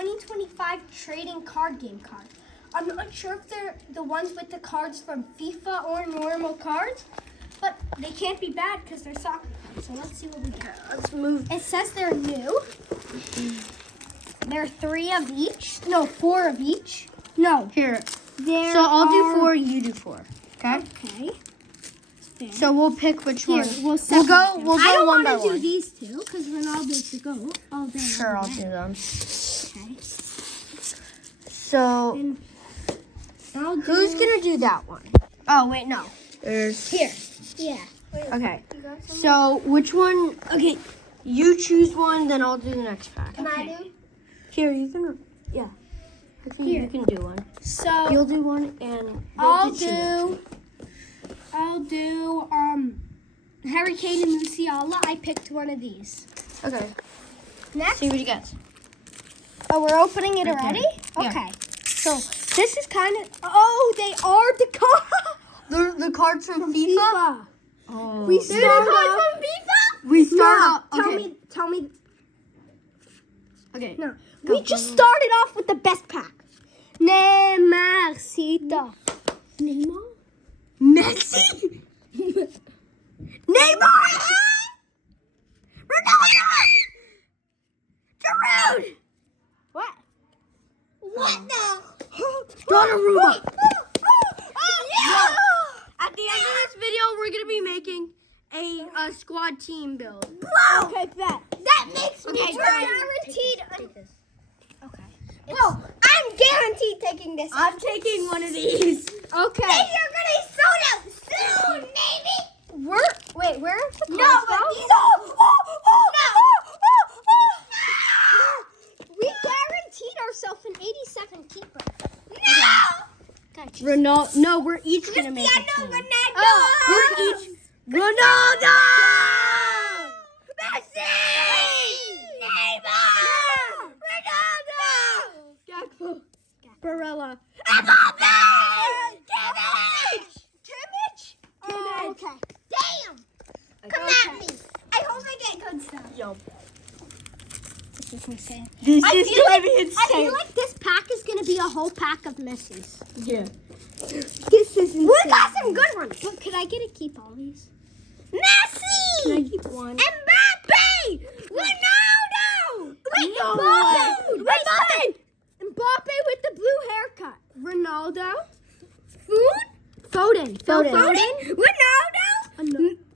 2025 trading card game card. I'm not sure if they're the ones with the cards from FIFA or normal cards, but they can't be bad because they're soccer cards. So let's see what we get. Let's move. It says they're new. There are 3 of each. No, 4 of each. No. Here. There So I'll are... do 4, you do 4. Okay? Okay. There. So we'll pick which Here, one. we'll We'll go I don't one by want to do one. these 2 because Ronaldo's to go. Oh, there. Sure, I'll do them. Okay. So And I'll do... who's gonna do that one? Oh wait, no. There's Here. Yeah. okay. So which one? Okay, you choose one, then I'll do the next pack. Can I do? Here, you can. Yeah. Actually, Here. you can do one. So You'll do one, and I'll two. do Harry Kane and Musiala. I picked one of these. Okay. Next. See what you get. Oh, we're opening it Right already? there. Yeah. Okay. So this is kind of. Oh, they are the cards The cards from FIFA. Oh. We start off from FIFA. We start off. Tell me. Okay. No. We just started off with the best pack. Neymarcito. Neymar? Messi. Neymar. Ronaldo. Giroud. What? What now? Donnarumma. Yeah. At the end of this video, we're gonna be making a squad team build. Okay, bet. That makes me guaranteed. Okay. No, I'm guaranteed taking this. I'm taking one of these. Okay. You're gonna be sold out soon, baby. Wait, where are the cards? No, but though? these We guaranteed ourselves an 87 keeper. Ronaldo. No, we're each gonna make a team. We're each. Ronaldo. Messi. Neymar. Ronaldo. Gakpo. Barella. Mbappe. Kimmich. Oh, okay. Damn. Come at me. I hope I get good stuff. Yo. This is insane. This I is feel gonna like- be insane. I feel like this pack is going to be a whole pack of Messi's. Yeah. This is insane. We got some good ones. But could I get to keep all these? Messi. Can I keep one? Mbappe. Ronaldo. Wait, No Mbappe. way. Mbappe. Mbappe with the blue haircut. Ronaldo. Foden. Foden. Ronaldo.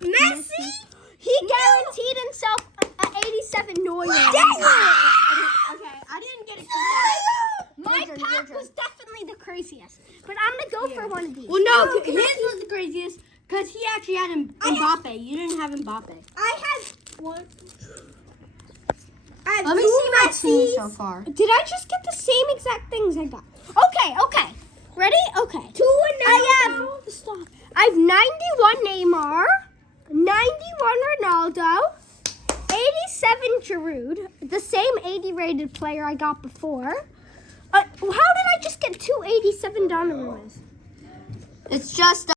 Messi. He guaranteed himself an 87 Neuer. Dang it. Okay, I didn't get it. My Your turn, your pack turn. was definitely the craziest. But I'm going to go for one of these. Well, no, Oh, his was the craziest because he actually had Mbappe. You didn't have Mbappe. I had one. I had Let me two see my team Messis. so far. Did I just get the same exact things I got? Okay. Ready? Okay. I have 91 Neymar, 91 Ronaldo, 87 Giroud, the same 80 rated player I got before. How did I just get 287 Donnarummas? It's just